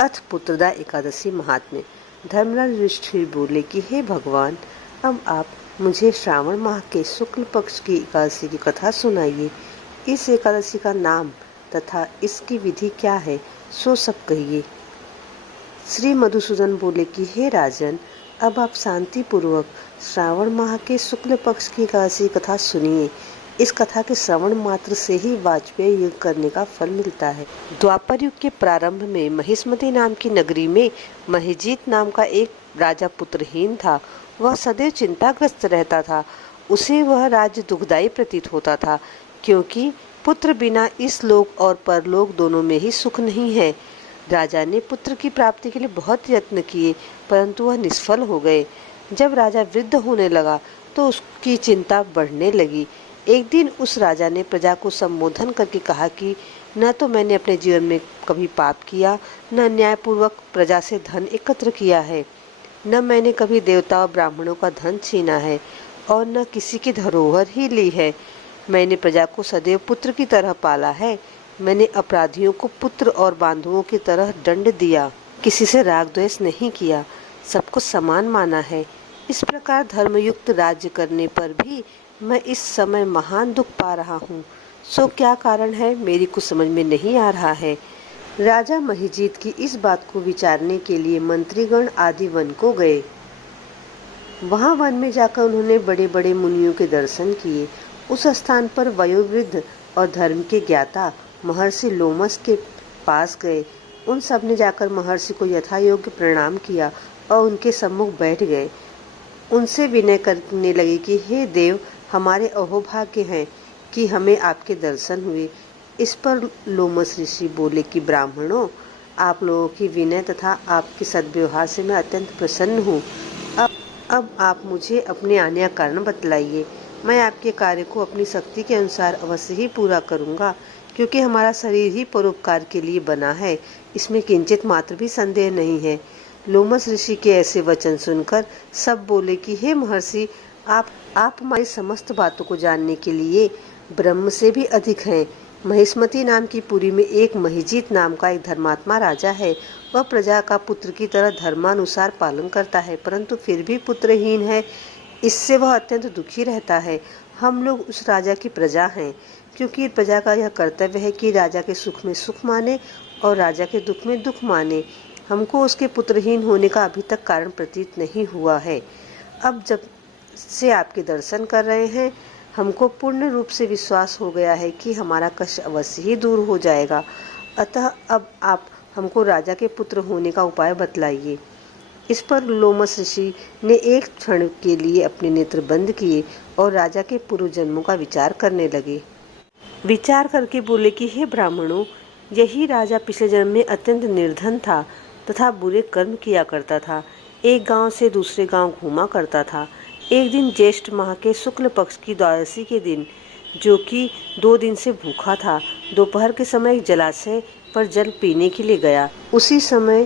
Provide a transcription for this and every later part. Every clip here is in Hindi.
अथ पुत्रदा एकादशी महात्म्य। धर्मराज युधिष्ठिर बोले कि हे भगवान, अब आप मुझे श्रावण माह के शुक्ल पक्ष की एकादशी की कथा सुनाइए। इस एकादशी का नाम तथा इसकी विधि क्या है, सो सब कहिए। श्री मधुसूदन बोले कि हे राजन, अब आप शांति पूर्वक श्रावण माह के शुक्ल पक्ष की एकादशी कथा सुनिए। इस कथा के श्रवण मात्र से ही वाजपेयी युग करने का फल मिलता है। द्वापर युग के प्रारंभ में महिष्मती नाम की नगरी में महिजीत नाम का एक राजा पुत्रहीन था। वह सदैव चिंताग्रस्त रहता था। उसे वह राज्य दुखदायी प्रतीत होता था, क्योंकि पुत्र बिना इस लोक और परलोक दोनों में ही सुख नहीं है। राजा ने पुत्र की प्राप्ति के लिए बहुत यत्न किए, परंतु वह निष्फल हो गए। जब राजा वृद्ध होने लगा तो उसकी चिंता बढ़ने लगी। एक दिन उस राजा ने प्रजा को संबोधन करके कहा कि न तो मैंने अपने जीवन में कभी पाप किया, न न्यायपूर्वक प्रजा से धन एकत्र किया है, न मैंने कभी देवता और ब्राह्मणों का धन छीना है, और न किसी की धरोहर ही ली है। मैंने प्रजा को सदैव पुत्र की तरह पाला है। मैंने अपराधियों को पुत्र और बांधुओं की तरह दंड दिया, किसी से राग द्वेष नहीं किया, सबको समान माना है। इस प्रकार धर्मयुक्त राज्य करने पर भी मैं इस समय महान दुख पा रहा हूँ। सो क्या कारण है, मेरी कुछ समझ में नहीं आ रहा है। राजा महिजीत की इस बात को विचारने के लिए मंत्रीगण आदि वन को गए। वहां वन में जाकर उन्होंने बड़े बड़े मुनियों के दर्शन किए। उस स्थान पर वयोवृद्ध और धर्म के ज्ञाता महर्षि लोमस के पास गए। उन सब ने जाकर महर्षि को यथायोग्य प्रणाम किया और उनके सम्मुख बैठ गए। उनसे विनय करने लगे कि हे देव, हमारे अहोभाग्य हैं कि हमें आपके दर्शन हुए। इस पर लोमस ऋषि बोले कि ब्राह्मणों, आप लोगों की विनय तथा आपके सद्व्यवहार से मैं अत्यंत प्रसन्न हूँ। अब आप मुझे अपने आने का कारण बतलाइए। मैं आपके कार्य को अपनी शक्ति के अनुसार अवश्य ही पूरा करूँगा, क्योंकि हमारा शरीर ही परोपकार के लिए बना है, इसमें किंचित मात्र भी संदेह नहीं है। लोमस ऋषि के ऐसे वचन सुनकर सब बोले कि हे महर्षि, आप हमारी समस्त बातों को जानने के लिए ब्रह्म से भी अधिक हैं। महिष्मती नाम की पुरी में एक महिजीत नाम का एक धर्मात्मा राजा है। वह प्रजा का पुत्र की तरह धर्मानुसार पालन करता है, परंतु फिर भी पुत्रहीन है। इससे वह अत्यंत दुखी रहता है। हम लोग उस राजा की प्रजा हैं, क्योंकि प्रजा का यह कर्तव्य है कि राजा के सुख में सुख माने और राजा के दुख में दुख माने। हमको उसके पुत्रहीन होने का अभी तक कारण प्रतीत नहीं हुआ है। अब जब से आपके दर्शन कर रहे हैं, हमको पूर्ण रूप से विश्वास हो गया है कि हमारा कष्ट अवश्य ही दूर हो जाएगा। अतः अब आप हमको राजा के पुत्र होने का उपाय बतलाइए। इस पर लोमस ऋषि ने एक क्षण के लिए अपने नेत्र बंद किए और राजा के पूर्व जन्मों का विचार करने लगे। विचार करके बोले कि हे ब्राह्मणों, यही राजा पिछले जन्म में अत्यंत निर्धन था तथा बुरे कर्म किया करता था। एक गांव से दूसरे गांव घूमा करता था। एक दिन ज्येष्ठ माह के शुक्ल पक्ष की द्वादशी के दिन, जो कि 2 दिन से भूखा था, दोपहर के समय एक जलाशय पर जल पीने के लिए गया। उसी समय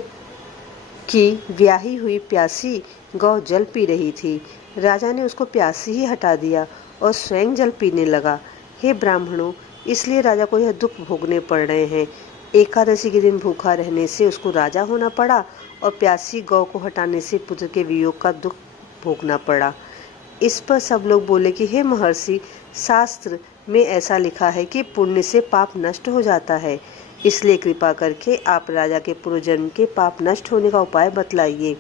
की ब्याही हुई प्यासी गौ जल पी रही थी। राजा ने उसको प्यासी ही हटा दिया और स्वयं जल पीने लगा। हे ब्राह्मणों, इसलिए राजा को यह दुख भोगने पड़ रहे हैं। एकादशी के दिन भूखा रहने से उसको राजा होना पड़ा और प्यासी गौ को हटाने से पुत्र के वियोग का दुख भोगना पड़ा। इस पर सब लोग बोले कि हे महर्षि, शास्त्र में ऐसा लिखा है कि पुण्य से पाप नष्ट हो जाता है, इसलिए कृपा करके आप राजा के पूर्व जन्म के पाप नष्ट होने का उपाय बतलाइए,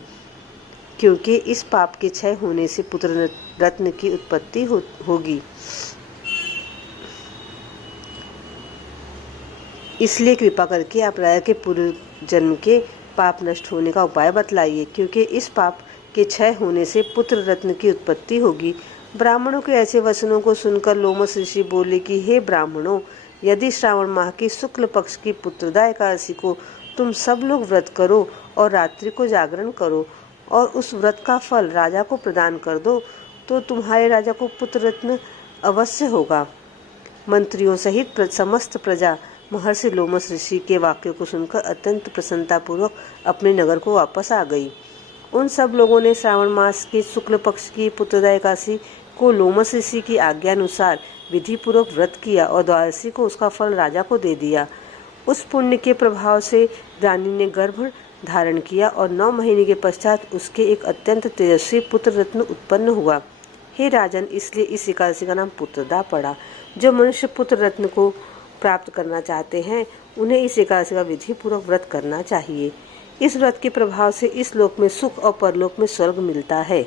क्योंकि इस पाप के क्षय होने से पुत्र रत्न की उत्पत्ति होगी। इसलिए कृपा करके आप राजा के पूर्व जन्म के पाप नष्ट होने का उपाय बतलाइए, क्योंकि इस पाप के क्षय होने से पुत्र रत्न की उत्पत्ति होगी। ब्राह्मणों के ऐसे वचनों को सुनकर लोमस ऋषि बोले कि हे ब्राह्मणों, यदि श्रावण माह की शुक्ल पक्ष की पुत्रदा एकादशी को तुम सब लोग व्रत करो और रात्रि को जागरण करो और उस व्रत का फल राजा को प्रदान कर दो, तो तुम्हारे राजा को पुत्र रत्न अवश्य होगा। मंत्रियों सहित समस्त प्रजा महर्षि लोमस ऋषि के वाक्यों को सुनकर अत्यंत प्रसन्नतापूर्वक अपने नगर को वापस आ गई। उन सब लोगों ने श्रावण मास के शुक्ल पक्ष की पुत्रदा एकादशी को लोमस ऋषि की आज्ञा अनुसार विधि पूर्वक व्रत किया और द्वादशी को उसका फल राजा को दे दिया। उस पुण्य के प्रभाव से रानी ने गर्भ धारण किया और 9 महीने के पश्चात उसके एक अत्यंत तेजस्वी पुत्र रत्न उत्पन्न हुआ। हे राजन, इसलिए इस एकादशी का नाम पुत्रदा पड़ा। जो मनुष्य पुत्र रत्न को प्राप्त करना चाहते हैं उन्हें इस एकादशी का विधि पूर्वक व्रत करना चाहिए। इस व्रत के प्रभाव से इस लोक में सुख और परलोक में स्वर्ग मिलता है।